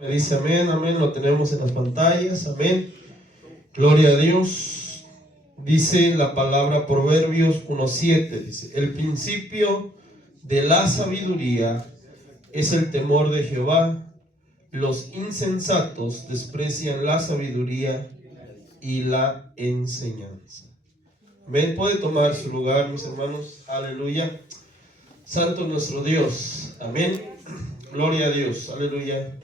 Me dice amén, amén, lo tenemos en las pantallas, amén. Gloria a Dios. Dice la palabra Proverbios 1:7, dice: el principio de la sabiduría es el temor de Jehová. Los insensatos desprecian la sabiduría y la enseñanza. Amén. Puede tomar su lugar, mis hermanos. Aleluya. Santo nuestro Dios. Amén. Gloria a Dios. Aleluya.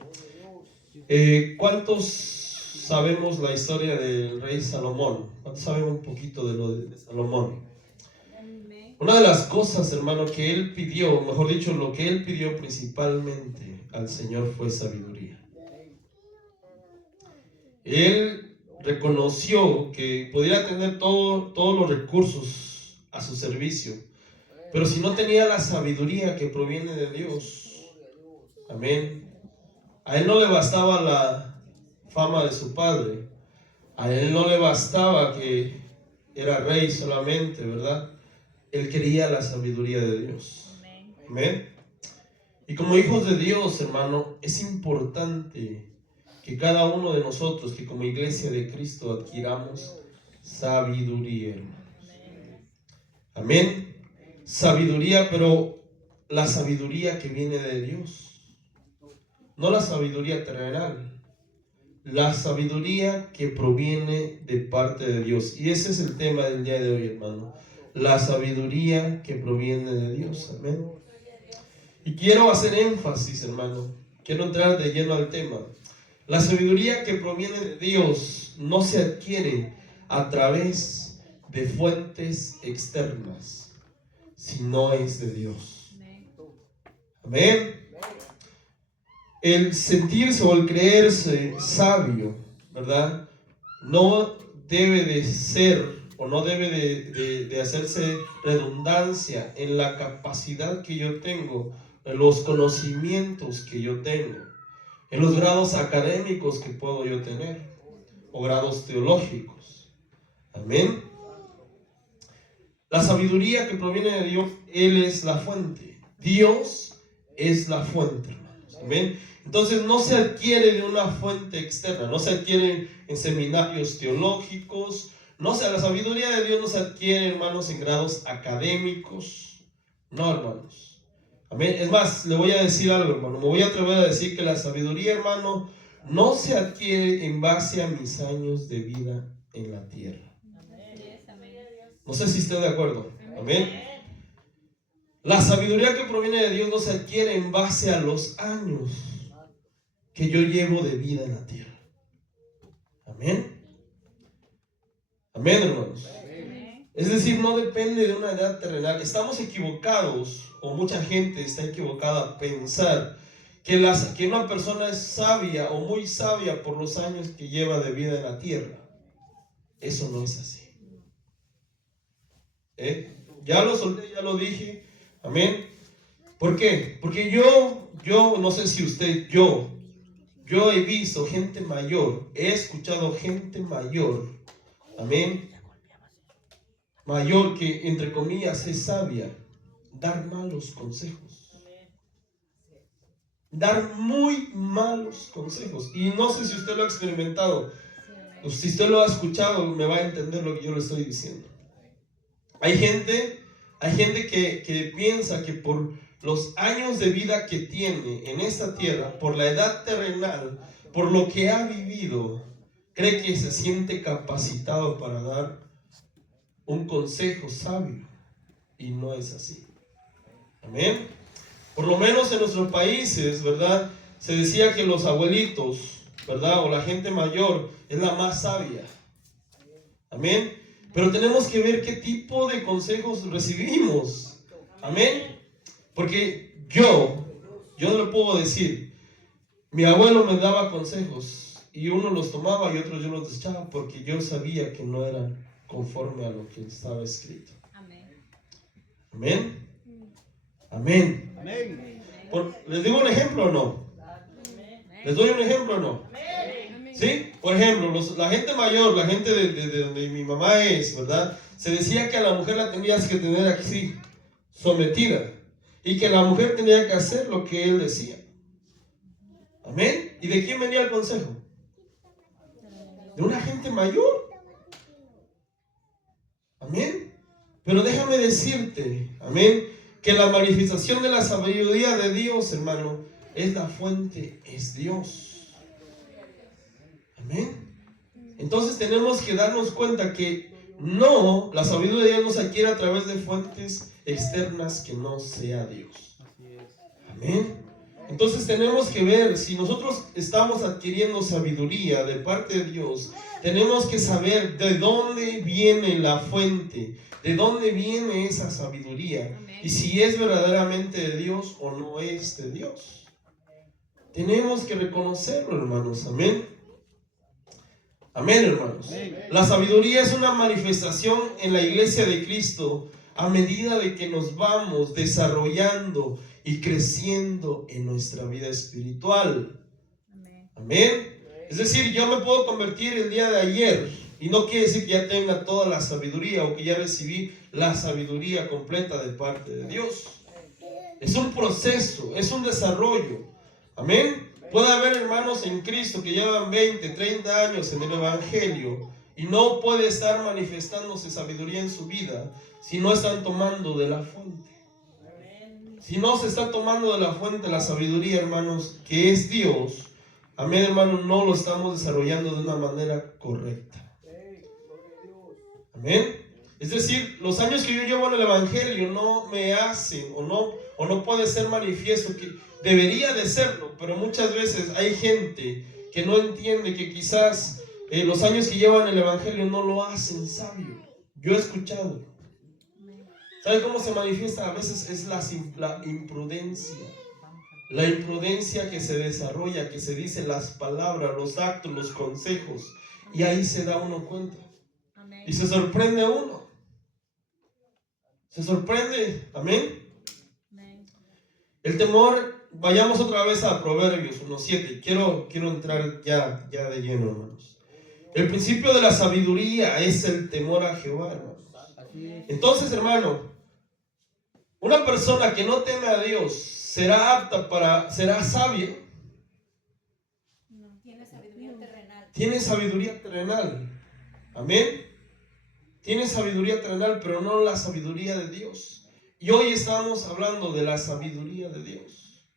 ¿Cuántos sabemos la historia del rey Salomón? ¿Cuántos sabemos un poquito de lo de Salomón? Una de las cosas, hermano, que él pidió, mejor dicho, lo que él pidió principalmente al Señor fue sabiduría. Él reconoció que podía tener todos los recursos a su servicio, pero si no tenía la sabiduría que proviene de Dios, amén, a él no le bastaba la fama de su padre, a él no le bastaba que era rey solamente, ¿verdad? Él quería la sabiduría de Dios. Amén. Y como hijos de Dios, hermano, es importante que cada uno de nosotros, que como iglesia de Cristo adquiramos sabiduría, hermanos. Amén. Sabiduría, pero la sabiduría que viene de Dios, no la sabiduría terrenal, la sabiduría que proviene de parte de Dios. Y ese es el tema del día de hoy, hermano. La sabiduría que proviene de Dios. Amén. Y quiero hacer énfasis, hermano. Quiero entrar de lleno al tema. La sabiduría que proviene de Dios no se adquiere a través de fuentes externas, sino es de Dios. Amén. El sentirse o el creerse sabio, ¿verdad? No debe de ser o no debe de hacerse redundancia en la capacidad que yo tengo, en los conocimientos que yo tengo, en los grados académicos que puedo yo tener, o grados teológicos. Amén. La sabiduría que proviene de Dios, Él es la fuente. Dios es la fuente, hermanos. Amén. Entonces no se adquiere de una fuente externa, no se adquiere en seminarios teológicos, la sabiduría de Dios no se adquiere, hermanos, en grados académicos. No, hermanos. Amén. Es más, le voy a decir algo, hermano. Me voy a atrever a decir que la sabiduría, hermano, no se adquiere en base a mis años de vida en la tierra. No sé si está de acuerdo. Amén. La sabiduría que proviene de Dios no se adquiere en base a los años que yo llevo de vida en la tierra. Amén. Amén, hermanos. Es decir, no depende de una edad terrenal. Estamos equivocados, o mucha gente está equivocada a pensar que una persona es sabia o muy sabia por los años que lleva de vida en la tierra. Eso no es así. Ya lo solté, ya lo dije. Amén. ¿Por qué? Porque yo no sé si usted, yo he visto gente mayor, he escuchado gente mayor, amén, mayor que entre comillas es sabia, dar malos consejos, dar muy malos consejos. Y no sé si usted lo ha experimentado, o si usted lo ha escuchado, me va a entender lo que yo le estoy diciendo. Hay gente que piensa que por los años de vida que tiene en esta tierra, por la edad terrenal, por lo que ha vivido, cree que se siente capacitado para dar un consejo sabio. Y no es así. Amén. Por lo menos en nuestros países, ¿verdad? Se decía que los abuelitos, ¿verdad? O la gente mayor es la más sabia. Amén. Pero tenemos que ver qué tipo de consejos recibimos. Amén. Porque yo le puedo decir, mi abuelo me daba consejos y uno los tomaba y otros yo los desechaba porque yo sabía que no eran conforme a lo que estaba escrito. Amén. Amén. Amén. ¿Les digo un ejemplo o no? ¿Les doy un ejemplo o no? ¿Sí? Por ejemplo, la gente mayor, la gente de donde mi mamá es, ¿verdad? Se decía que a la mujer la tenías que tener así, sometida. Y que la mujer tenía que hacer lo que él decía. Amén. ¿Y de quién venía el consejo? De una gente mayor. Amén. Pero déjame decirte, amén, que la manifestación de la sabiduría de Dios, hermano, es la fuente, es Dios. Amén. Entonces tenemos que darnos cuenta que no, la sabiduría de Dios no se adquiere a través de fuentes externas que no sea Dios. Amén. Entonces tenemos que ver, si nosotros estamos adquiriendo sabiduría de parte de Dios, tenemos que saber de dónde viene la fuente, de dónde viene esa sabiduría, y si es verdaderamente de Dios o no es de Dios. Tenemos que reconocerlo, hermanos. Amén. Amén, hermanos. La sabiduría es una manifestación en la iglesia de Cristo a medida de que nos vamos desarrollando y creciendo en nuestra vida espiritual. Amén. Es decir, yo me puedo convertir el día de ayer y no quiere decir que ya tenga toda la sabiduría o que ya recibí la sabiduría completa de parte de Dios. Es un proceso, es un desarrollo. Amén. Puede haber hermanos en Cristo que llevan 20, 30 años en el Evangelio y no puede estar manifestándose sabiduría en su vida si no están tomando de la fuente. Si no se está tomando de la fuente la sabiduría, hermanos, que es Dios, amén, hermanos, no lo estamos desarrollando de una manera correcta. Amén. Es decir, los años que yo llevo en el Evangelio no me hacen o no puede ser manifiesto, que debería de serlo, pero muchas veces hay gente que no entiende que quizás los años que llevan el Evangelio no lo hacen sabio. Yo he escuchado. ¿Sabe cómo se manifiesta? A veces es la imprudencia. La imprudencia que se desarrolla, que se dicen las palabras, los actos, los consejos, y ahí se da uno cuenta. Y se sorprende uno. Se sorprende. Amén. El temor, vayamos otra vez a Proverbios 1:7. Quiero entrar ya de lleno, hermanos. El principio de la sabiduría es el temor a Jehová, hermanos. Entonces, hermano, una persona que no teme a Dios será sabia. No, tiene sabiduría terrenal. Tiene sabiduría terrenal. Amén. Tiene sabiduría terrenal, pero no la sabiduría de Dios. Y hoy estamos hablando de la sabiduría de Dios.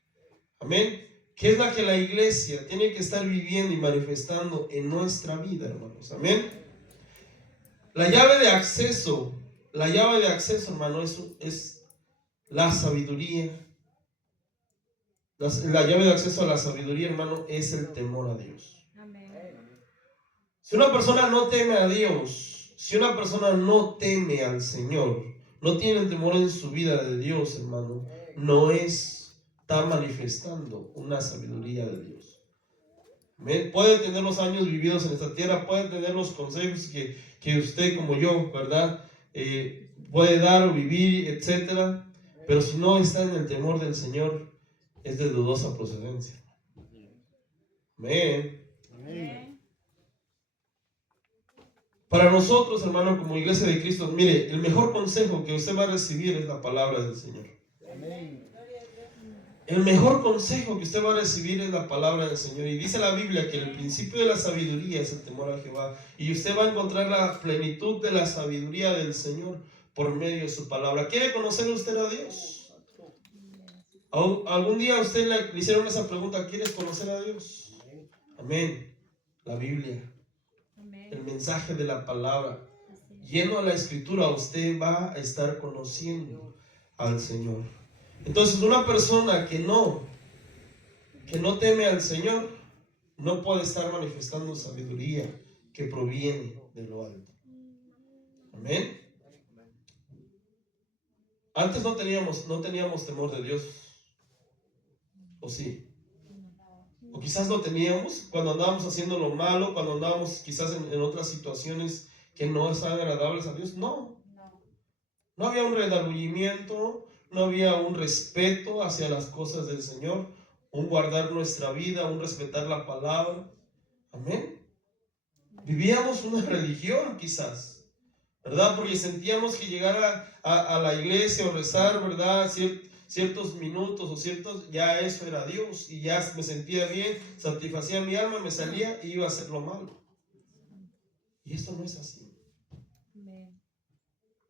Amén. Que es la que la iglesia tiene que estar viviendo y manifestando en nuestra vida, hermanos. Amén. La llave de acceso, hermano, es la sabiduría. La llave de acceso a la sabiduría, hermano, es el temor a Dios. Amén. Si una persona no teme a Dios, si una persona no teme al Señor, no tiene el temor en su vida de Dios, hermano, no está manifestando una sabiduría de Dios. Puede tener los años vividos en esta tierra, puede tener los consejos que usted como yo, ¿verdad? Puede dar o vivir, etcétera, pero si no está en el temor del Señor, es de dudosa procedencia. Amén. Amén. Para nosotros, hermano, como iglesia de Cristo, mire, el mejor consejo que usted va a recibir es la palabra del Señor. Amén. El mejor consejo que usted va a recibir es la palabra del Señor. Y dice la Biblia que el principio de la sabiduría es el temor a Jehová. Y usted va a encontrar la plenitud de la sabiduría del Señor por medio de su palabra. ¿Quiere conocer usted a Dios? ¿Algún día a usted le hicieron esa pregunta? ¿Quieres conocer a Dios? Amén. La Biblia. El mensaje de la palabra. Lleno a la escritura, usted va a estar conociendo al Señor. Entonces, una persona que no teme al Señor no puede estar manifestando sabiduría que proviene de lo alto. Amén. Antes no teníamos temor de Dios. ¿O sí? O quizás lo teníamos cuando andábamos haciendo lo malo, cuando andábamos quizás en otras situaciones que no están agradables a Dios. No había un redargüimiento, no había un respeto hacia las cosas del Señor, un guardar nuestra vida, un respetar la palabra. Amén. Vivíamos una religión quizás, ¿verdad? Porque sentíamos que llegar a la iglesia o rezar, ¿verdad? ciertos minutos o ciertos, ya eso era Dios y ya me sentía bien, satisfacía mi alma, me salía y iba a hacer lo malo. Y esto no es así.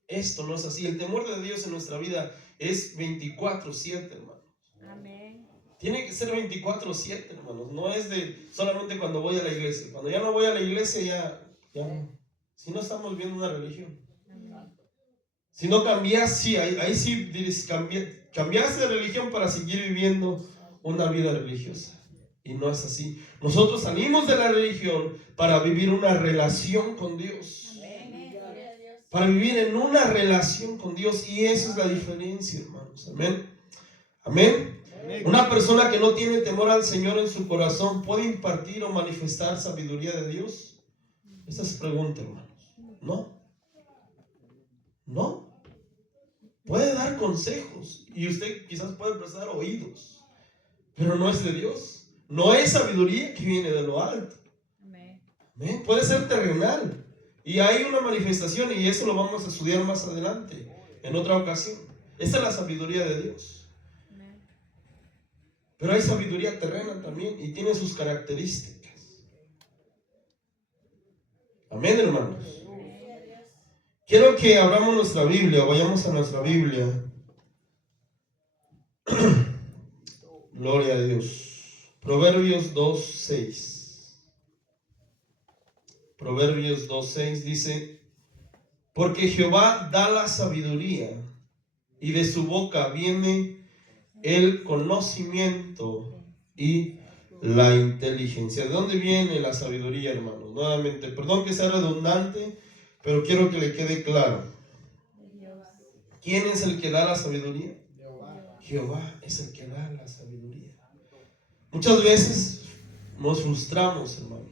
Esto no es así. El temor de Dios en nuestra vida es 24/7, hermanos. Amén. Tiene que ser 24/7, hermanos. No es de solamente cuando voy a la iglesia. Cuando ya no voy a la iglesia, ya no. Si no estamos viendo una religión. Si no cambias, sí, ahí sí cambiaste de religión para seguir viviendo una vida religiosa. Y no es así. Nosotros salimos de la religión para vivir una relación con Dios. Para vivir en una relación con Dios. Y esa es la diferencia, hermanos. Amén. Amén. Una persona que no tiene temor al Señor en su corazón, ¿puede impartir o manifestar sabiduría de Dios? Esa es pregunta, hermanos. No. No. Puede dar consejos y usted quizás puede prestar oídos, pero no es de Dios. No es sabiduría que viene de lo alto. Amén. Puede ser terrenal y hay una manifestación, y eso lo vamos a estudiar más adelante, en otra ocasión. Esta es la sabiduría de Dios. Pero hay sabiduría terrena también y tiene sus características. Amén, hermanos. Quiero que abramos nuestra Biblia, vayamos a nuestra Biblia. Gloria a Dios. Proverbios 2:6. Proverbios 2:6 dice: porque Jehová da la sabiduría, y de su boca viene el conocimiento y la inteligencia. ¿De dónde viene la sabiduría, hermanos? Nuevamente, perdón que sea redundante, pero quiero que le quede claro. ¿Quién es el que da la sabiduría? Jehová es el que da la sabiduría. Muchas veces nos frustramos, hermano.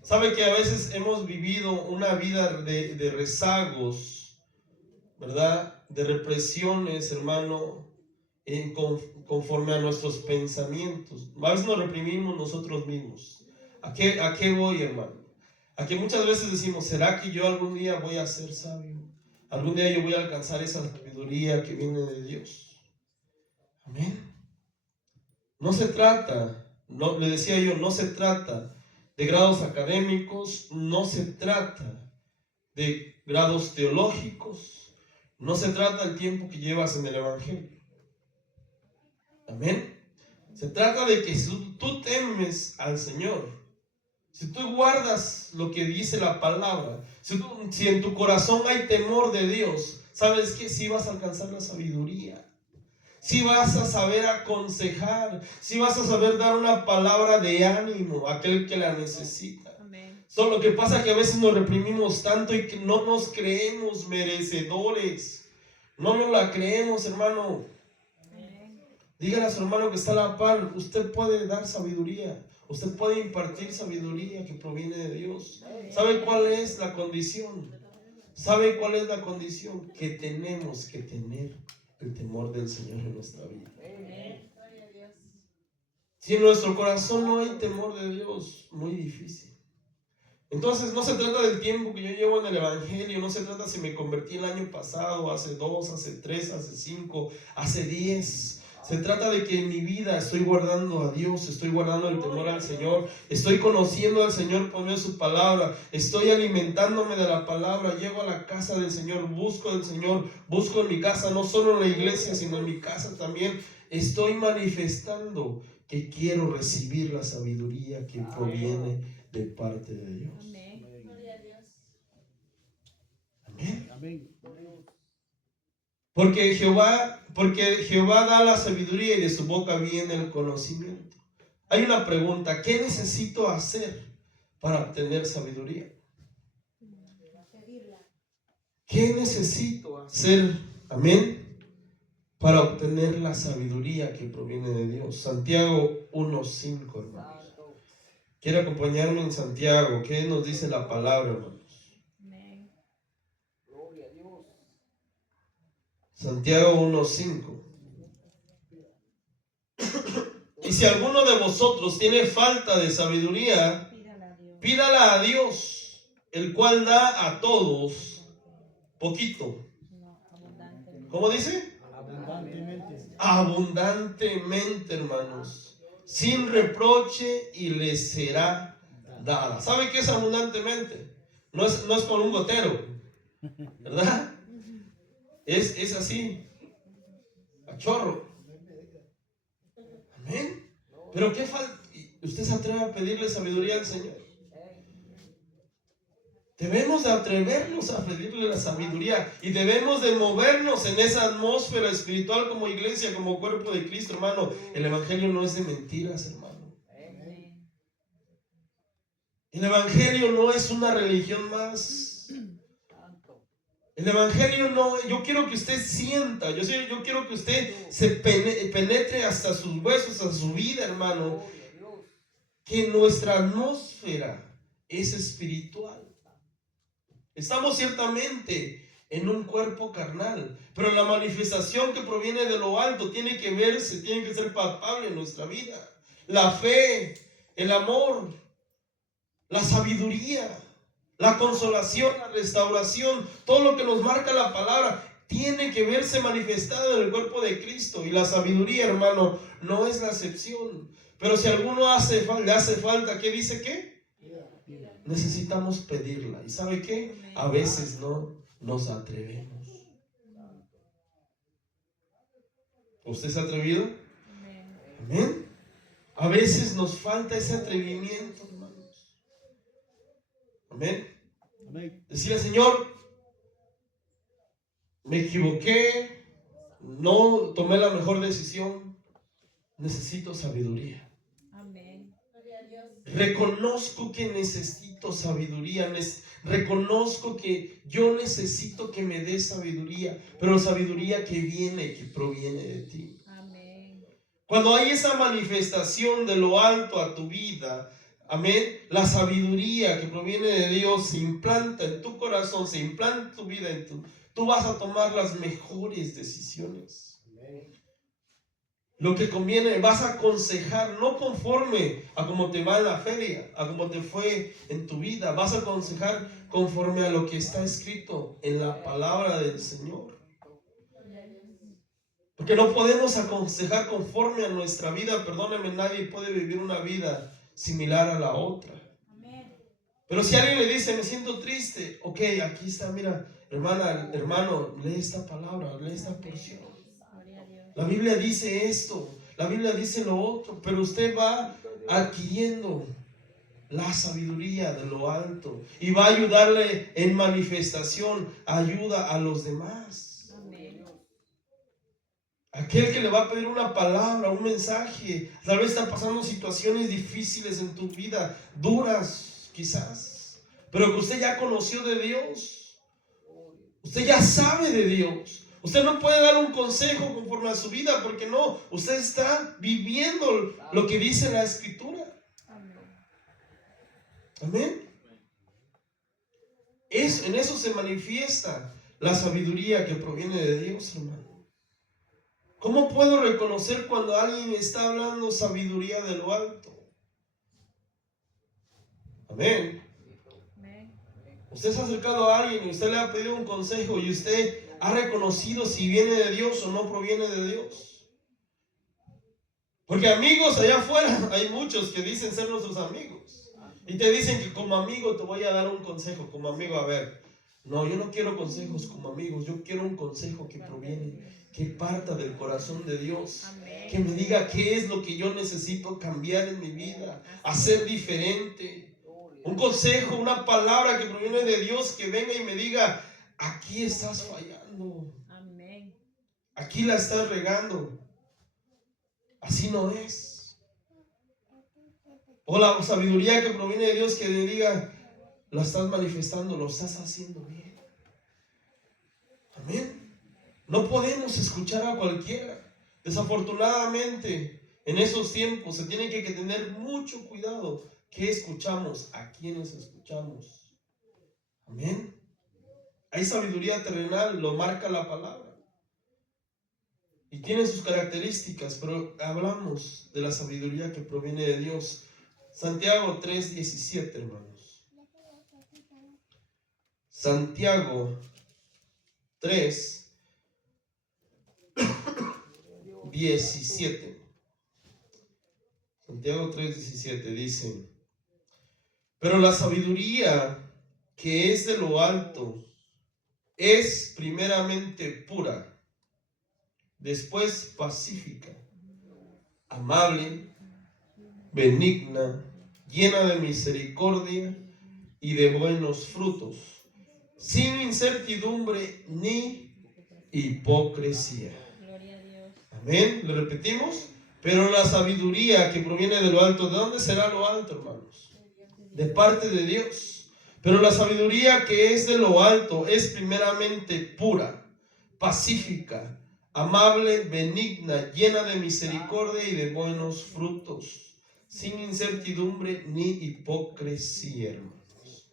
¿Sabe que a veces hemos vivido una vida de rezagos, ¿verdad? De represiones, hermano, conforme a nuestros pensamientos. A veces nos reprimimos nosotros mismos. ¿A qué voy, hermano? A que muchas veces decimos: ¿será que yo algún día voy a ser sabio? ¿Algún día yo voy a alcanzar esa sabiduría que viene de Dios? Amén. No se trata, no, le decía yo, no se trata de grados académicos, no se trata de grados teológicos, no se trata del tiempo que llevas en el Evangelio. Amén. Se trata de que si tú temes al Señor, si tú guardas lo que dice la palabra, si en tu corazón hay temor de Dios, sabes que sí vas a alcanzar la sabiduría, sí vas a saber aconsejar, sí vas a saber dar una palabra de ánimo a aquel que la necesita. Amén. Solo que pasa que a veces nos reprimimos tanto y que no nos creemos merecedores, no nos la creemos, hermano. Dígale a su hermano que está a la par: usted puede dar sabiduría, usted puede impartir sabiduría que proviene de Dios. ¿Sabe cuál es la condición? ¿Sabe cuál es la condición? Que tenemos que tener el temor del Señor en nuestra vida. Si en nuestro corazón no hay temor de Dios, muy difícil. Entonces no se trata del tiempo que yo llevo en el Evangelio, no se trata si me convertí el año pasado, hace 2, hace 3, hace 5, hace 10. Se trata de que en mi vida estoy guardando a Dios, estoy guardando el temor al Señor, estoy conociendo al Señor por medio de su palabra, estoy alimentándome de la palabra, llego a la casa del Señor, busco del Señor, busco en mi casa, no solo en la iglesia, sino en mi casa también. Estoy manifestando que quiero recibir la sabiduría que proviene de parte de Dios. Amén. Amén. Porque Jehová da la sabiduría, y de su boca viene el conocimiento. Hay una pregunta: ¿qué necesito hacer para obtener sabiduría? ¿Qué necesito hacer? Amén. Para obtener la sabiduría que proviene de Dios. Santiago 1:5, hermanos. ¿Quiere acompañarme en Santiago? ¿Qué nos dice la palabra, hermanos? Santiago 1:5. Y si alguno de vosotros tiene falta de sabiduría, pídala a Dios, el cual da a todos poquito. ¿Cómo dice? abundantemente, hermanos, sin reproche, y les será dada. ¿Sabe qué es abundantemente? No es con un gotero, ¿verdad? Es así, a chorro. Amén. Pero ¿qué falta? ¿Usted se atreve a pedirle sabiduría al Señor? Debemos de atrevernos a pedirle la sabiduría y debemos de movernos en esa atmósfera espiritual como iglesia, como cuerpo de Cristo, hermano. El evangelio no es de mentiras, hermano. El evangelio no es una religión más. El evangelio no, yo quiero que usted sienta, yo quiero que usted se penetre hasta sus huesos, a su vida, hermano, que nuestra atmósfera es espiritual. Estamos ciertamente en un cuerpo carnal, pero la manifestación que proviene de lo alto tiene que verse, tiene que ser palpable en nuestra vida. La fe, el amor, la sabiduría, la consolación, la restauración, todo lo que nos marca la palabra tiene que verse manifestado en el cuerpo de Cristo. Y la sabiduría, hermano, no es la excepción. Pero si a alguno le hace falta, ¿qué dice qué? Necesitamos pedirla. ¿Y sabe qué? A veces no nos atrevemos. ¿Usted se ha atrevido? Amén. A veces nos falta ese atrevimiento, hermanos. Amén. Decía, Señor, me equivoqué, no tomé la mejor decisión, necesito sabiduría. Amén. Reconozco que necesito sabiduría, reconozco que yo necesito que me des sabiduría, pero sabiduría que viene, que proviene de ti. Amén. Cuando hay esa manifestación de lo alto a tu vida, amén, la sabiduría que proviene de Dios se implanta en tu corazón, se implanta en tu vida, tú vas a tomar las mejores decisiones. Lo que conviene, vas a aconsejar no conforme a cómo te va en la feria, a cómo te fue en tu vida, vas a aconsejar conforme a lo que está escrito en la palabra del Señor. Porque no podemos aconsejar conforme a nuestra vida, perdóneme, nadie puede vivir una vida similar a la otra. Pero si alguien le dice, me siento triste, ok, aquí está, mira, hermana, hermano, lee esta palabra, lee esta porción. La Biblia dice esto, la Biblia dice lo otro, pero usted va adquiriendo la sabiduría de lo alto y va a ayudarle en manifestación, ayuda a los demás. Amén. Aquel que le va a pedir una palabra, un mensaje, tal vez está pasando situaciones difíciles en tu vida, duras quizás, pero que usted ya conoció de Dios, usted ya sabe de Dios. Usted no puede dar un consejo conforme a su vida porque no, usted está viviendo lo que dice la Escritura. Amén. En eso se manifiesta la sabiduría que proviene de Dios, hermano. ¿Cómo puedo reconocer cuando alguien está hablando sabiduría de lo alto? Amén. Usted se ha acercado a alguien y usted le ha pedido un consejo y usted ha reconocido si viene de Dios o no proviene de Dios. Porque amigos allá afuera hay muchos que dicen ser nuestros amigos y te dicen que como amigo te voy a dar un consejo, como amigo, a ver, no, yo no quiero consejos como amigos, yo quiero un consejo que proviene, que parta del corazón de Dios, que me diga qué es lo que yo necesito cambiar en mi vida, hacer diferente. Un consejo, una palabra que proviene de Dios, que venga y me diga, aquí estás fallando. Amén. Aquí la estás regando. Así no es. O la sabiduría que proviene de Dios que me diga, la estás manifestando, lo estás haciendo bien. Amén. No podemos escuchar a cualquiera. Desafortunadamente, en esos tiempos se tiene que tener mucho cuidado. ¿Qué escuchamos? ¿A quiénes escuchamos? Amén. Hay sabiduría terrenal, lo marca la palabra. Y tiene sus características, pero hablamos de la sabiduría que proviene de Dios. Santiago 3:17, hermanos. Santiago 3, 3:17. Santiago 3:17 dice: pero la sabiduría que es de lo alto es primeramente pura, después pacífica, amable, benigna, llena de misericordia y de buenos frutos, sin incertidumbre ni hipocresía. Gloria a Dios. Amén. ¿Le repetimos? Pero la sabiduría que proviene de lo alto, ¿de dónde será lo alto, hermanos? De parte de Dios. Pero la sabiduría que es de lo alto es primeramente pura, pacífica, amable, benigna, llena de misericordia y de buenos frutos, sin incertidumbre ni hipocresía, hermanos.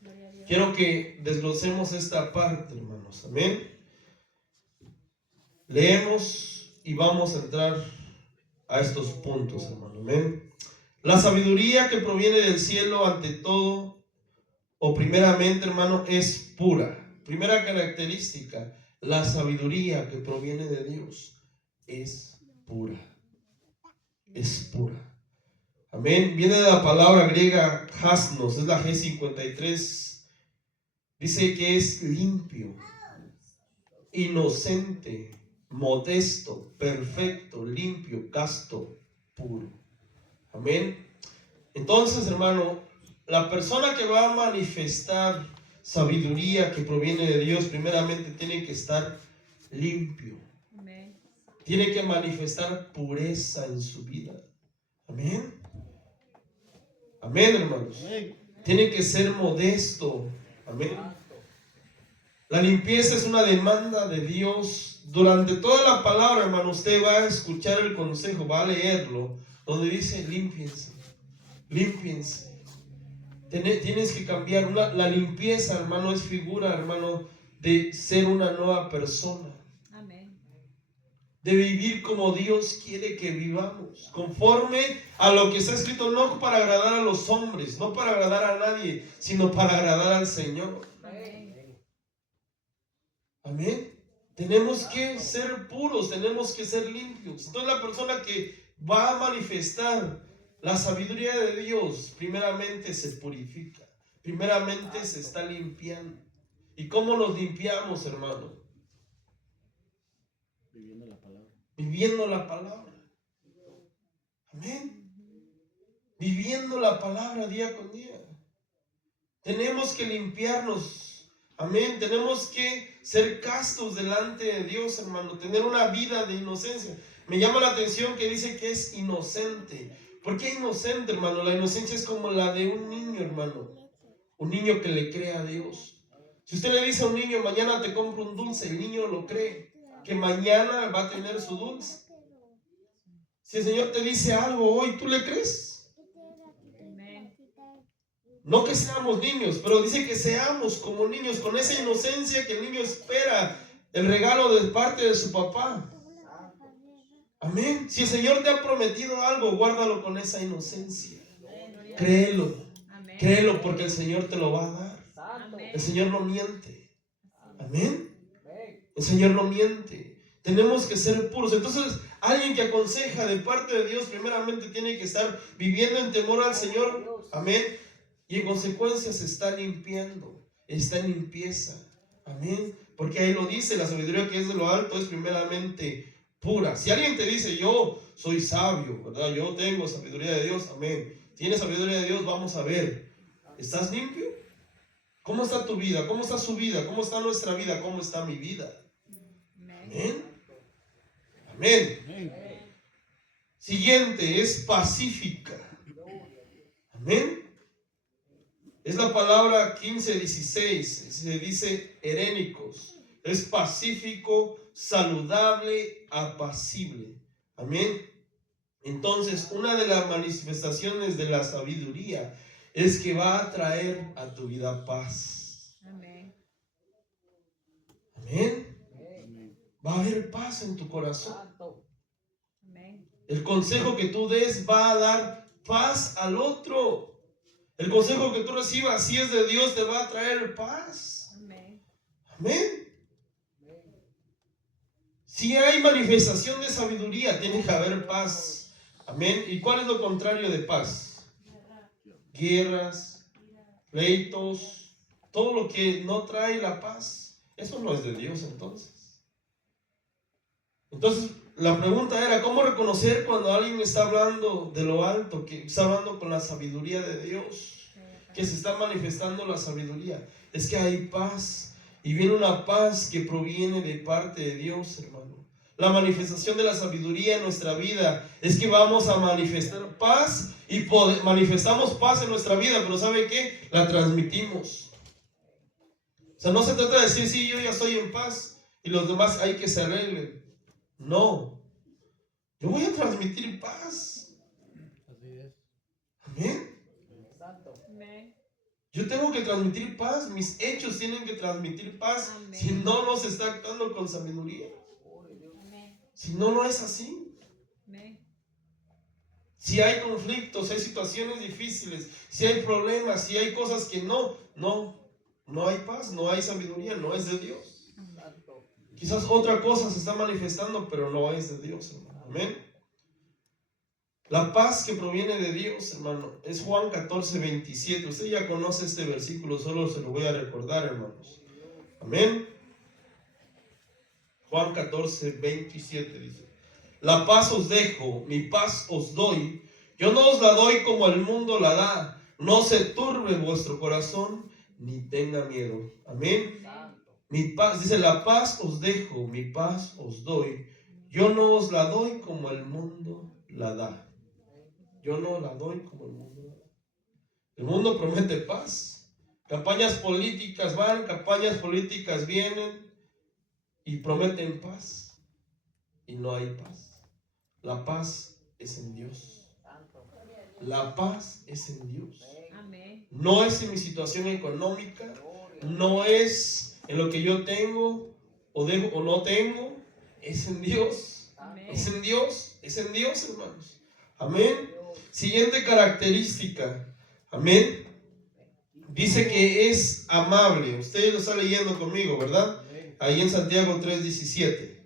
Gloria a Dios. Quiero que desglosemos esta parte, hermanos. Amén. Leemos y vamos a entrar a estos puntos, hermano. Amén. La sabiduría que proviene del cielo, ante todo, o primeramente, hermano, es pura. Primera característica, la sabiduría que proviene de Dios es pura. Es pura. Amén. Viene de la palabra griega hasnos, es la G53. Dice que es limpio, inocente, modesto, perfecto, limpio, casto, puro. Amén. Entonces, hermano, la persona que va a manifestar sabiduría que proviene de Dios, primeramente tiene que estar limpio. Amén. Tiene que manifestar pureza en su vida. Amén. Amén, hermanos. Tiene que ser modesto. Amén. La limpieza es una demanda de Dios. Durante toda la palabra, hermano, usted va a escuchar el consejo, va a leerlo, donde dice límpiense, límpiense. Tienes que cambiar. La limpieza, hermano, es figura, hermano, de ser una nueva persona. Amén. De vivir como Dios quiere que vivamos, conforme a lo que está escrito, no para agradar a los hombres, no para agradar a nadie, sino para agradar al Señor. Amén. Amén. Tenemos que ser puros, tenemos que ser limpios. Entonces la persona que va a manifestar la sabiduría de Dios, primeramente se purifica, primeramente se está limpiando. ¿Y cómo nos limpiamos, hermano? Viviendo la palabra. Viviendo la palabra. Amén. Viviendo la palabra día con día. Tenemos que limpiarnos. Amén. Tenemos que ser castos delante de Dios, hermano. Tener una vida de inocencia. Me llama la atención que dice que es inocente. ¿Por qué inocente, hermano? La inocencia es como la de un niño, hermano. Un niño que le cree a Dios. Si usted le dice a un niño, mañana te compro un dulce, el niño lo cree, que mañana va a tener su dulce. Si el Señor te dice algo hoy, ¿tú le crees? Amén. No que seamos niños, pero dice que seamos como niños, con esa inocencia que el niño espera el regalo de parte de su papá. Amén. Si el Señor te ha prometido algo, guárdalo con esa inocencia. Créelo. Amén. Créelo porque el Señor te lo va a dar. Amén. El Señor no miente. Amén. El Señor no miente. Tenemos que ser puros. Entonces, alguien que aconseja de parte de Dios, primeramente tiene que estar viviendo en temor al Señor. Amén. Y en consecuencia se está limpiando. Está en limpieza. Amén. Porque ahí lo dice, la sabiduría que es de lo alto es primeramente pura. Si alguien te dice, yo soy sabio, ¿verdad? Yo tengo sabiduría de Dios. Amén. ¿Tienes sabiduría de Dios? Vamos a ver. ¿Estás limpio? ¿Cómo está tu vida? ¿Cómo está su vida? ¿Cómo está nuestra vida? ¿Cómo está mi vida? Amén. Amén. Siguiente, es pacífica. Amén. Es la palabra 15:16. Se dice herénicos. Es pacífico, saludable, apacible. Amén. Entonces, una de las manifestaciones de la sabiduría es que va a traer a tu vida paz. Amén. Amén. Va a haber paz en tu corazón. Amén. El consejo que tú des va a dar paz al otro. El consejo que tú recibas, si es de Dios, te va a traer paz. Amén. Amén. Si hay manifestación de sabiduría, tiene que haber paz. Amén. ¿Y cuál es lo contrario de paz? Guerras, pleitos, todo lo que no trae la paz. Eso no es de Dios entonces. Entonces, la pregunta era, ¿cómo reconocer cuando alguien está hablando de lo alto, que está hablando con la sabiduría de Dios, que se está manifestando la sabiduría? Es que hay paz, y viene una paz que proviene de parte de Dios, hermano. La manifestación de la sabiduría en nuestra vida es que vamos a manifestar paz y manifestamos paz en nuestra vida, pero ¿sabe qué? La transmitimos. O sea, no se trata de decir, sí, yo ya estoy en paz y los demás hay que se arreglen. No, yo voy a transmitir paz. Así es. Amén. Amén. Yo tengo que transmitir paz, mis hechos tienen que transmitir paz. Amén. Si no, no se está actuando con sabiduría. Amén. Si no, no es así. Amén. Si hay conflictos, hay situaciones difíciles, si hay problemas, si hay cosas que no hay paz, no hay sabiduría, no es de Dios. Quizás otra cosa se está manifestando, pero no es de Dios, hermano. Amén. La paz que proviene de Dios, hermano, es Juan 14:27. Usted ya conoce este versículo, solo se lo voy a recordar, hermanos. Amén. Juan 14:27 dice: la paz os dejo, mi paz os doy. Yo no os la doy como el mundo la da. No se turbe vuestro corazón, ni tenga miedo. Amén. Mi paz, dice, la paz os dejo, mi paz os doy. Yo no os la doy como el mundo la da. Yo no la doy como el mundo la da. El mundo promete paz. Campañas políticas van, campañas políticas vienen y prometen paz. Y no hay paz. La paz es en Dios. La paz es en Dios. Amén. No es en mi situación económica, no es en lo que yo tengo o dejo o no tengo, es en Dios. Amén. Es en Dios, es en Dios, hermanos. Amén. Siguiente característica. Amén. Dice que es amable. Usted lo está leyendo conmigo, ¿verdad? Ahí en Santiago 3:17.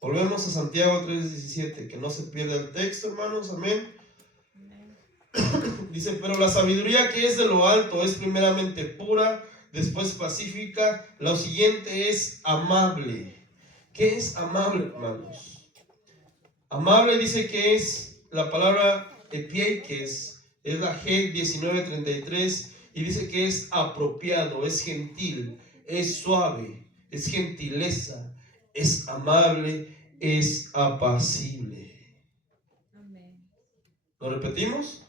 Volvemos a Santiago 3:17, que no se pierda el texto, hermanos. Amén. Dice, pero la sabiduría que es de lo alto es primeramente pura, después pacífica, lo siguiente es amable. ¿Qué es amable, hermanos? Amable dice que es la palabra epieikes, es la G1933, y dice que es apropiado, es gentil, es suave, es gentileza, es amable, es apacible. Amén. ¿Lo repetimos?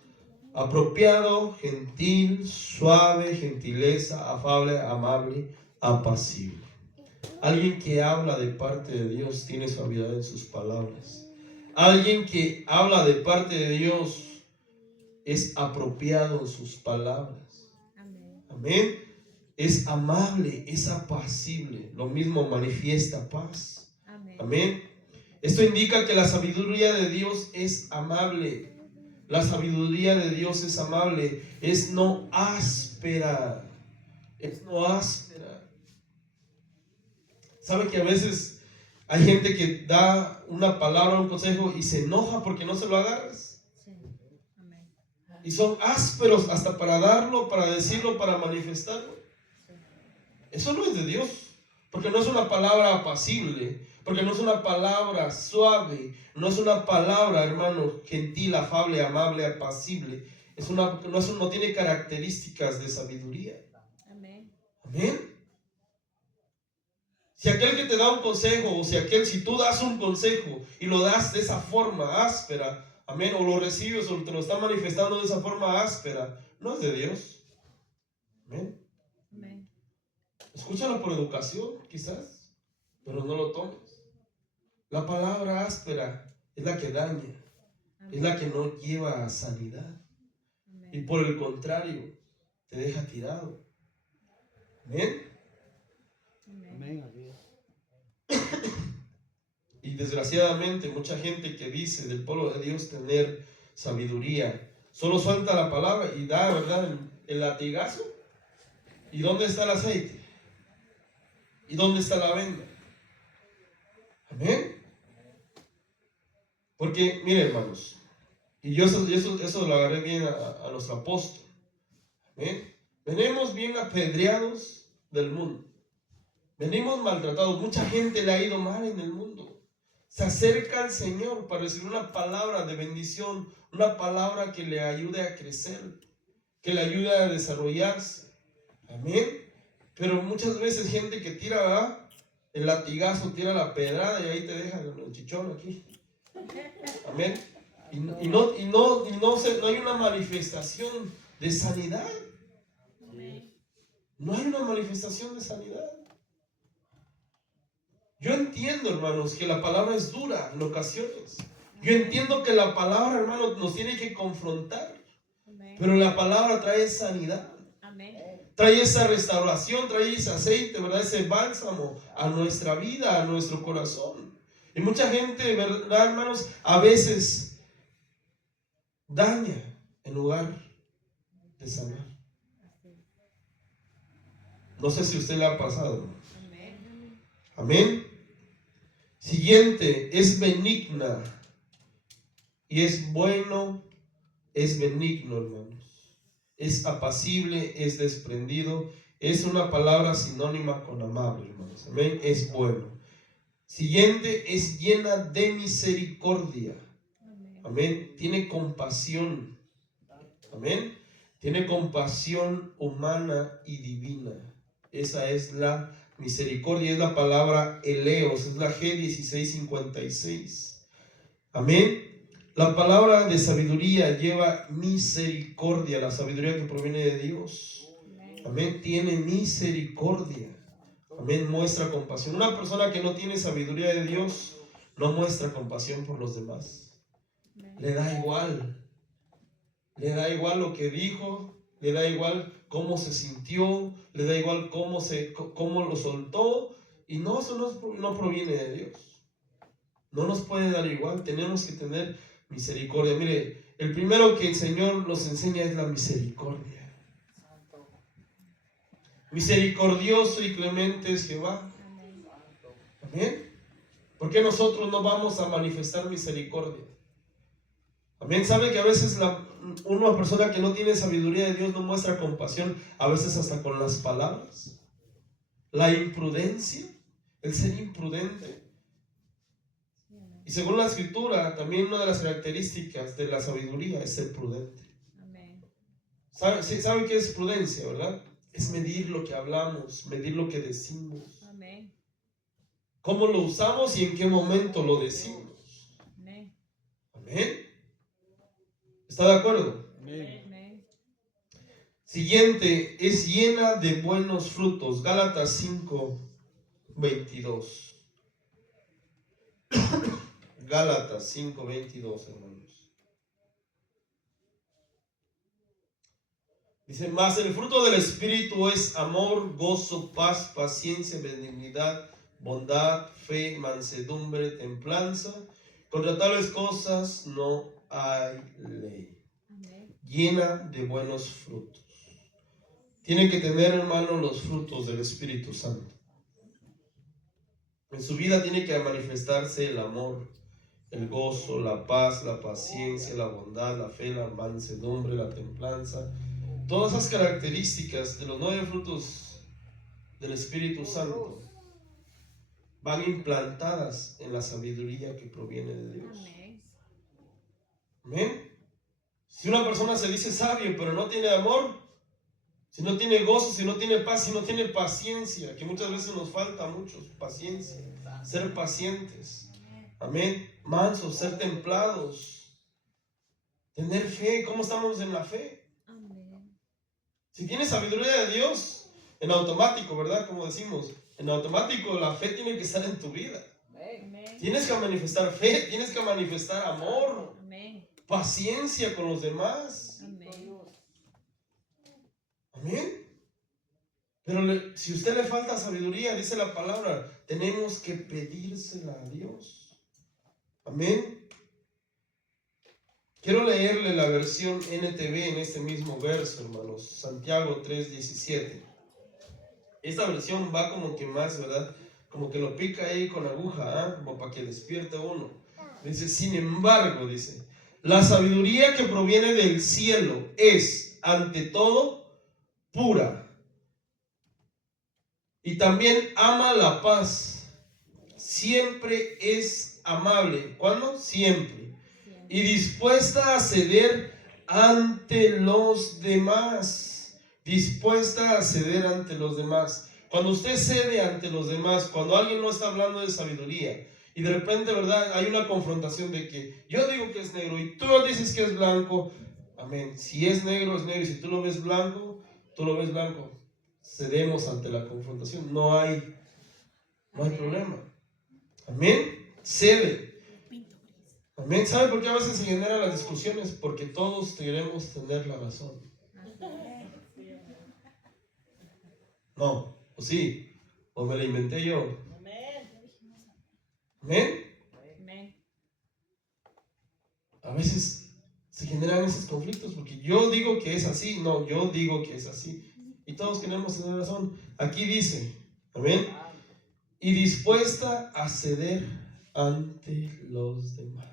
Apropiado, gentil, suave, gentileza, afable, amable, apacible. Alguien que habla de parte de Dios tiene suavidad en sus palabras. Alguien que habla de parte de Dios es apropiado en sus palabras. Amén. Amén. Es amable, es apacible. Lo mismo manifiesta paz. Amén. Amén. Esto indica que la sabiduría de Dios es amable. La sabiduría de Dios es amable, es no áspera. Es no áspera. ¿Sabe que a veces hay gente que da una palabra, un consejo y se enoja porque no se lo agarras? Sí. Amén. Y son ásperos hasta para darlo, para decirlo, para manifestarlo. Eso no es de Dios, porque no es una palabra apacible, porque no es una palabra suave, no es una palabra, hermano, gentil, afable, amable, apacible. No tiene características de sabiduría. Amén. Amén. Si aquel que te da un consejo, o si tú das un consejo y lo das de esa forma áspera, amén, o lo recibes o te lo está manifestando de esa forma áspera, no es de Dios. Amén. Amén. Escúchalo por educación, quizás, pero no lo tomes. La palabra áspera es la que daña, es la que no lleva a sanidad. Y Amén. por el contrario, te deja tirado. ¿Amén? Amén. Amén, así es. Y desgraciadamente mucha gente que dice del pueblo de Dios tener sabiduría, solo suelta la palabra y da, ¿verdad?, el latigazo. ¿Y dónde está el aceite? ¿Y dónde está la venda? Amén. Porque, miren, hermanos, y yo eso lo agarré bien a nuestro apóstol. Amén. Venimos bien apedreados del mundo. Venimos maltratados. Mucha gente le ha ido mal en el mundo. Se acerca al Señor para recibir una palabra de bendición, una palabra que le ayude a crecer, que le ayude a desarrollarse. Amén. Pero muchas veces gente que tira, ¿verdad?, el latigazo, tira la pedrada y ahí te deja el chichón aquí. Amén. Y no hay una manifestación de sanidad. No hay una manifestación de sanidad. Yo entiendo, hermanos, que la palabra es dura en ocasiones. Yo entiendo que la palabra, hermanos, nos tiene que confrontar. Pero la palabra trae sanidad. Trae esa restauración, trae ese aceite, ¿verdad? Ese bálsamo a nuestra vida, a nuestro corazón. Y mucha gente, ¿verdad, hermanos? A veces daña en lugar de sanar. No sé si a usted le ha pasado. Amén. Siguiente, es benigna. Y es bueno, es benigno, hermanos. Es apacible, es desprendido. Es una palabra sinónima con amable, hermanos. Amén. Es bueno. Siguiente, es llena de misericordia. Amén. Tiene compasión. Amén. Tiene compasión humana y divina. Esa es la misericordia. Es la palabra eleos. Es la G1656. Amén. La palabra de sabiduría lleva misericordia. La sabiduría que proviene de Dios. Amén. Tiene misericordia. Amén. Muestra compasión. Una persona que no tiene sabiduría de Dios no muestra compasión por los demás. Le da igual. Le da igual lo que dijo. Le da igual cómo se sintió. Le da igual cómo lo soltó. Y no, eso no proviene de Dios. No nos puede dar igual. Tenemos que tener misericordia. Mire, el primero que el Señor nos enseña es la misericordia. Misericordioso y clemente es Jehová. Amén. ¿Por qué nosotros no vamos a manifestar misericordia? Amén. ¿Sabe que a veces una persona que no tiene sabiduría de Dios no muestra compasión, a veces hasta con las palabras? La imprudencia, el ser imprudente. Y según la Escritura, también una de las características de la sabiduría es ser prudente. ¿Sabe qué es prudencia, verdad? Es medir lo que hablamos, medir lo que decimos. Amén. Cómo lo usamos y en qué momento lo decimos. Amén. Amén. ¿Está de acuerdo? Amén. Siguiente, es llena de buenos frutos. Gálatas 5:22. Gálatas 5:22, hermanos. Dice, mas el fruto del Espíritu es amor, gozo, paz, paciencia, benignidad, bondad, fe, mansedumbre, templanza. Contra tales cosas no hay ley. Llena de buenos frutos. Tiene que tener, hermano, los frutos del Espíritu Santo. En su vida tiene que manifestarse el amor, el gozo, la paz, la paciencia, la bondad, la fe, la mansedumbre, la templanza. Todas esas características de los 9 frutos del Espíritu Santo van implantadas en la sabiduría que proviene de Dios. Amén. Si una persona se dice sabio pero no tiene amor, si no tiene gozo, si no tiene paz, si no tiene paciencia, que muchas veces nos falta mucho paciencia, ser pacientes. Amén. Mansos, ser templados, tener fe. ¿Cómo estamos en la fe? Si tienes sabiduría de Dios, en automático, ¿verdad? Como decimos, en automático la fe tiene que estar en tu vida. Amén. Tienes que manifestar fe, tienes que manifestar amor, amén, paciencia con los demás. Amén. Amén. Pero si a usted le falta sabiduría, dice la palabra, tenemos que pedírsela a Dios. Amén. Quiero leerle la versión NTV en este mismo verso, hermanos. Santiago 3:17. Esta versión va como que más, ¿verdad?, como que lo pica ahí con aguja, como para que despierte uno. Dice, sin embargo, dice, la sabiduría que proviene del cielo es, ante todo, pura. Y también ama la paz. Siempre es amable. ¿Cuándo? Siempre. Y dispuesta a ceder ante los demás. Dispuesta a ceder ante los demás. Cuando usted cede ante los demás, cuando alguien no está hablando de sabiduría, y de repente, ¿verdad? Hay una confrontación de que yo digo que es negro y tú dices que es blanco. Amén. Si es negro, es negro. Y si tú lo ves blanco, tú lo ves blanco. Cedemos ante la confrontación. No hay problema. Amén. Cede. Amén. ¿Sabe por qué a veces se generan las discusiones? Porque todos queremos tener la razón. No, o sí, o me la inventé yo. Amén. A veces se generan esos conflictos porque yo digo que es así, no, yo digo que es así. Y todos queremos tener razón. Aquí dice, amén, y dispuesta a ceder ante los demás.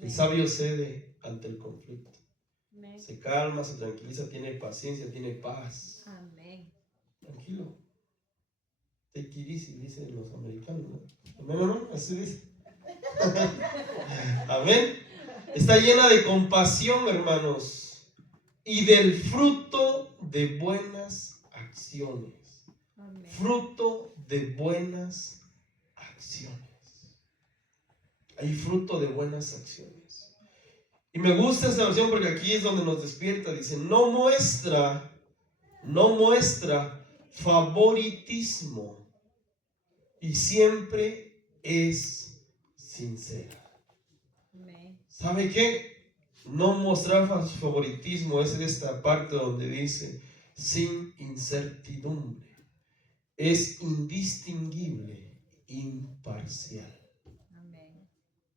El sabio cede ante el conflicto. Se calma, se tranquiliza, tiene paciencia, tiene paz. Amén. Tranquilo. Take it easy, dicen los americanos, ¿no? Amén, hermano, así dice. Amén. Está llena de compasión, hermanos, y del fruto de buenas acciones. Amén. Fruto de buenas acciones. Hay fruto de buenas acciones. Y me gusta esta versión porque aquí es donde nos despierta. Dice, no muestra favoritismo y siempre es sincera. Amén. ¿Sabe qué? No mostrar favoritismo es esta parte donde dice sin incertidumbre. Es indistinguible, imparcial. Amén.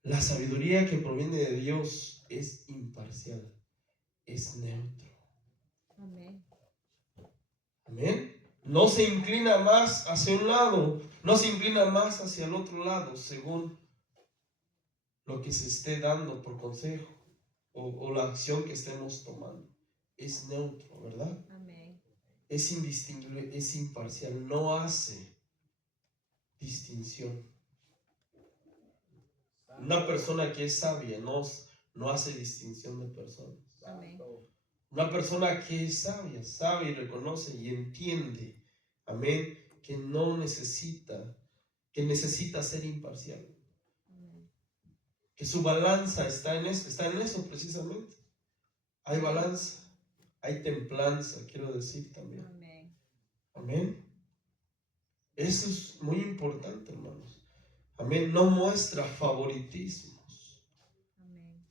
La sabiduría que proviene de Dios es imparcial, es neutro. Amén. Amén. No se inclina más hacia un lado, no se inclina más hacia el otro lado, según lo que se esté dando por consejo o la acción que estemos tomando. Es neutro, ¿verdad? Amén. Es indistinguible, es imparcial, no hace distinción. Una persona que es sabia no hace distinción de personas. Amén. Una persona que es sabia, sabe y reconoce y entiende, amén, que necesita ser imparcial. Amén. Que su balanza está en eso precisamente. Hay balanza, hay templanza, quiero decir también. Amén. Amén. Eso es muy importante, hermanos. Amén. No muestra favoritismos. Amén.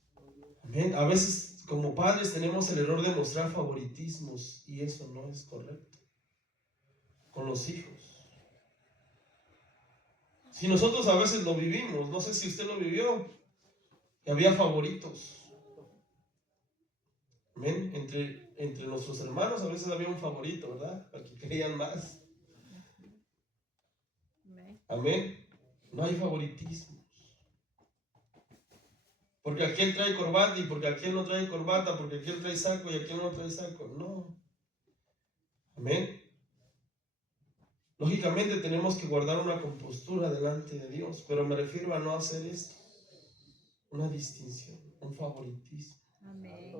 Amén. A veces como padres tenemos el error de mostrar favoritismos y eso no es correcto con los hijos. Si nosotros a veces lo vivimos, no sé si usted lo vivió, que había favoritos. Amén. Entre nuestros hermanos a veces había un favorito, ¿verdad? Al que querían más. Amén. Amén. No hay favoritismos. Porque aquel trae corbata y porque aquel no trae corbata, porque aquel trae saco y aquel no trae saco. No. Amén. Lógicamente tenemos que guardar una compostura delante de Dios, pero me refiero a no hacer esto. Una distinción, un favoritismo. Amén.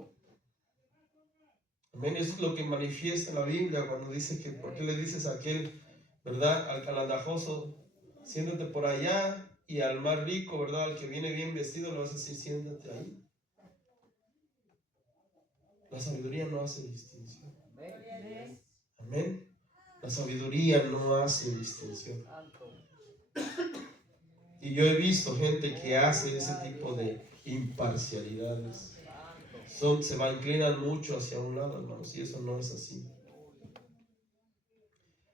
Amén. Eso es lo que manifiesta la Biblia cuando dice que, ¿por qué le dices a aquel, verdad, al andajoso, siéntate por allá? Y al más rico, ¿verdad? Al que viene bien vestido, le vas a decir, siéntate ahí. La sabiduría no hace distinción. Amén. Amén. La sabiduría no hace distinción. Y yo he visto gente que hace ese tipo de imparcialidades. Inclinan mucho hacia un lado, hermanos, y eso no es así.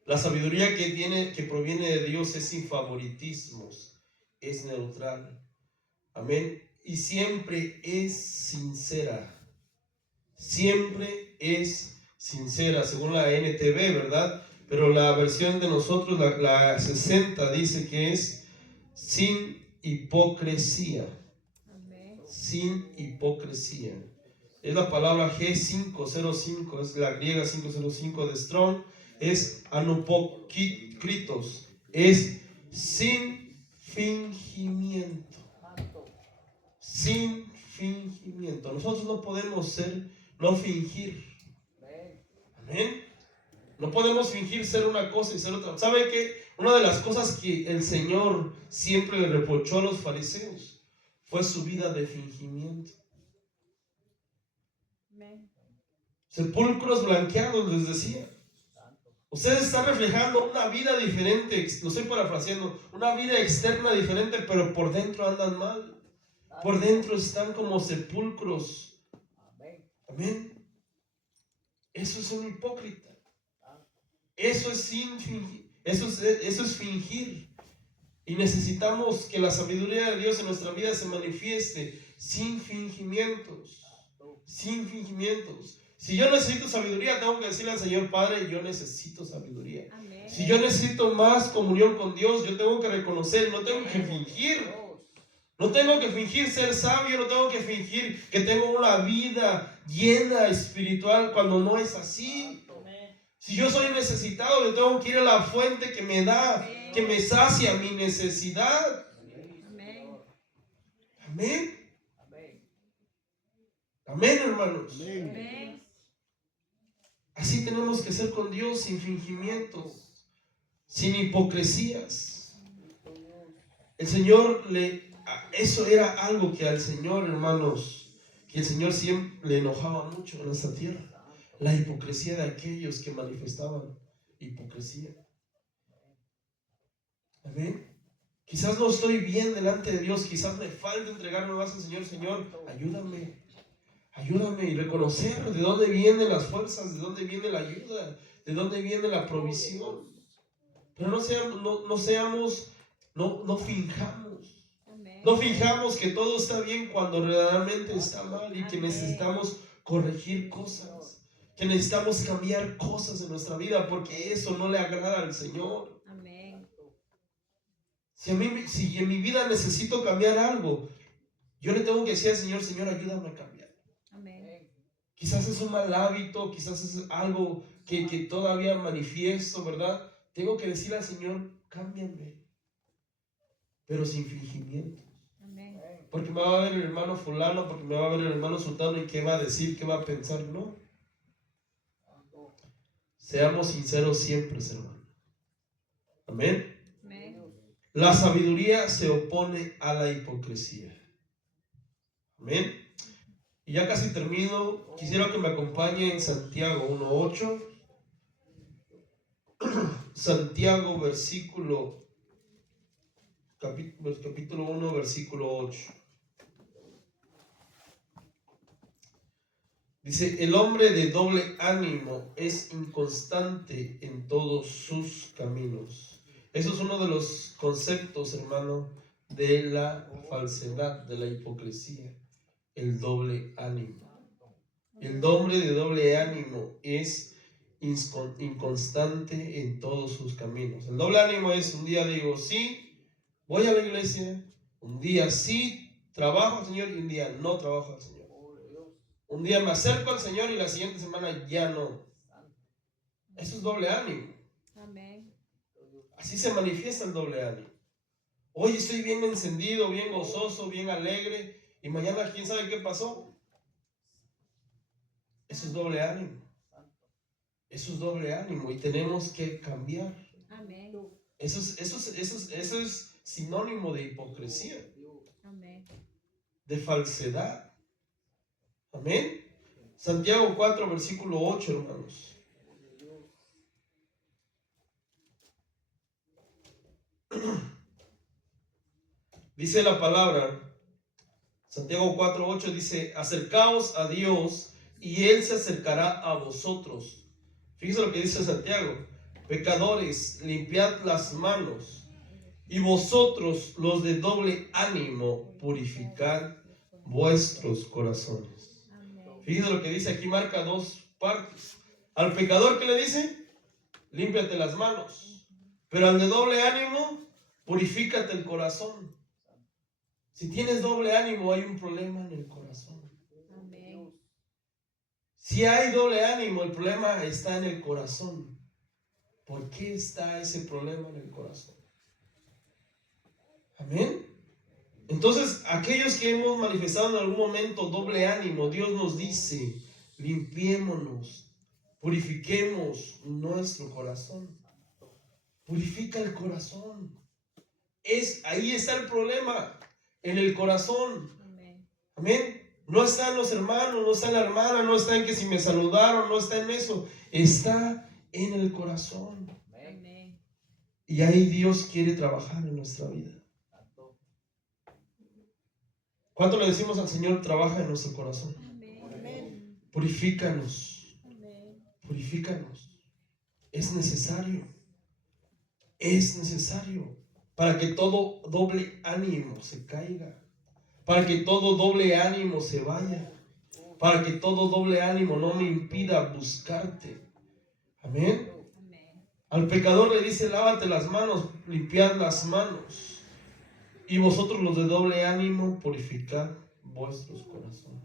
La sabiduría que proviene de Dios es sin favoritismos. Es neutral. Amén. Y siempre es sincera. Siempre es sincera, según la NTV, ¿verdad? pero la versión de nosotros, la 60, dice que es sin hipocresía. Amén. Sin hipocresía. Es la palabra G505, es la griega 505 de Strong, es anupokritos, es sin fingimiento. Sin fingimiento. Nosotros no podemos no fingir. Amén. No podemos fingir ser una cosa y ser otra. ¿Sabe qué? Una de las cosas que el Señor siempre le reprochó a los fariseos fue su vida de fingimiento. Amén. Sepulcros blanqueados, les decía. Ustedes están reflejando una vida diferente, lo estoy parafraseando, una vida externa diferente, pero por dentro andan mal. Por dentro están como sepulcros. Amén. Eso es un hipócrita. Eso es fingir. Eso es fingir. Y necesitamos que la sabiduría de Dios en nuestra vida se manifieste sin fingimientos. Sin fingimientos. Si yo necesito sabiduría, tengo que decirle al Señor: Padre, yo necesito sabiduría. Amén. Si yo necesito más comunión con Dios, yo tengo que reconocer, no tengo que fingir. No tengo que fingir ser sabio, no tengo que fingir que tengo una vida llena espiritual cuando no es así. Si yo soy necesitado, yo tengo que ir a la fuente que me da, que me sacia mi necesidad. Amén. Amén. Amén, hermanos. Amén. Así tenemos que ser con Dios, sin fingimiento, sin hipocresías. El Señor eso era algo que al Señor, hermanos, que el Señor siempre le enojaba mucho en esta tierra. La hipocresía de aquellos que manifestaban hipocresía. Amén. Quizás no estoy bien delante de Dios, quizás me falta entregarme más al Señor. Señor, ayúdame. Ayúdame y reconocer de dónde vienen las fuerzas, de dónde viene la ayuda, de dónde viene la provisión. Pero no finjamos. Amén. No fijamos que todo está bien cuando realmente está mal y que necesitamos corregir cosas, que necesitamos cambiar cosas en nuestra vida porque eso no le agrada al Señor. Amén. Si en mi vida necesito cambiar algo, yo le tengo que decir al Señor: Señor, ayúdame a cambiar. Amén. Quizás es un mal hábito, quizás es algo que todavía manifiesto, ¿verdad? Tengo que decirle al Señor: cámbiame, pero sin fingimiento. Amén. Porque me va a ver el hermano fulano, porque me va a ver el hermano sultano, y qué va a decir, qué va a pensar. No. Seamos sinceros siempre, hermano. Amén. Amén. La sabiduría se opone a la hipocresía. Amén. Y ya casi termino. Quisiera que me acompañe en Santiago 1:8. Santiago capítulo 1, versículo 8. Dice: el hombre de doble ánimo es inconstante en todos sus caminos. Eso es uno de los conceptos, hermano, de la falsedad, de la hipocresía. El doble ánimo. El hombre de doble ánimo es inconstante en todos sus caminos. El doble ánimo es: un día digo sí, voy a la iglesia, un día sí trabajo al Señor y un día no trabajo al Señor. Un día me acerco al Señor y la siguiente semana ya no. Eso es doble ánimo. Amén. Así se manifiesta el doble ánimo. Hoy estoy bien encendido, bien gozoso, bien alegre, y mañana quién sabe qué pasó. Eso es doble ánimo. Eso es doble ánimo y tenemos que cambiar. Amén. Eso es sinónimo de hipocresía, Amén. de falsedad. Amén. Santiago 4, versículo 8, hermanos. Dice la palabra, Santiago 4:8 dice: acercaos a Dios y Él se acercará a vosotros. Fíjense lo que dice Santiago: pecadores, limpiad las manos, y vosotros los de doble ánimo, purificad vuestros corazones. Amén. Fíjense lo que dice aquí, marca dos partes. Al pecador, ¿qué le dice? límpiate las manos. Pero al de doble ánimo, purifícate el corazón. Si tienes doble ánimo, hay un problema en el corazón. Amén. Si hay doble ánimo, el problema está en el corazón. ¿Por qué está ese problema en el corazón? Amén. Entonces, aquellos que hemos manifestado en algún momento doble ánimo, Dios nos dice, limpiémonos, purifiquemos nuestro corazón. Purifica el corazón. Ahí está el problema, en el corazón. Amén. Amén. No está en los hermanos, no está en la hermana, no está en que si me saludaron, no está en eso. Está en el corazón. Amén. Y ahí Dios quiere trabajar en nuestra vida. ¿Cuánto le decimos al Señor, trabaja en nuestro corazón? Amén. Purifícanos. Amén. Purifícanos. Es necesario. Es necesario para que todo doble ánimo se caiga. Para que todo doble ánimo se vaya. Para que todo doble ánimo no me impida buscarte. Amén. Amén. Al pecador le dice, lávate las manos, limpiad las manos. Y vosotros los de doble ánimo, purificad vuestros corazones.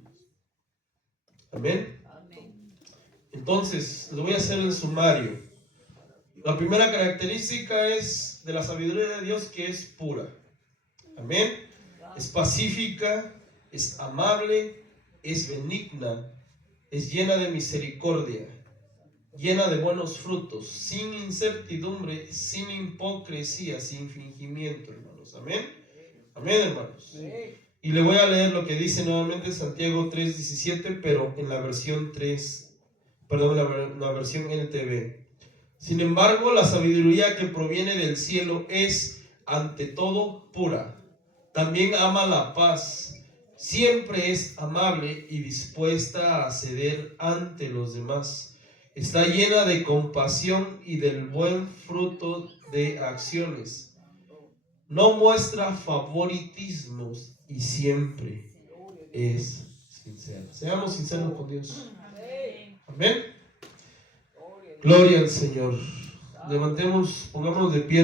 Amén. Amén. Entonces, les voy a hacer el sumario. La primera característica es de la sabiduría de Dios, que es pura. Amén. Es pacífica, es amable, es benigna, es llena de misericordia, llena de buenos frutos, sin incertidumbre, sin hipocresía, sin fingimiento, hermanos. Amén. Amén, hermanos. Y le voy a leer lo que dice nuevamente Santiago 3:17, pero en la versión la versión NTV. Sin embargo, la sabiduría que proviene del cielo es ante todo pura. También ama la paz. Siempre es amable y dispuesta a ceder ante los demás. Está llena de compasión y del buen fruto de acciones. No muestra favoritismos y siempre es sincera. Seamos sinceros con Dios. Amén. Gloria al Señor. Levantemos, pongámonos de pie.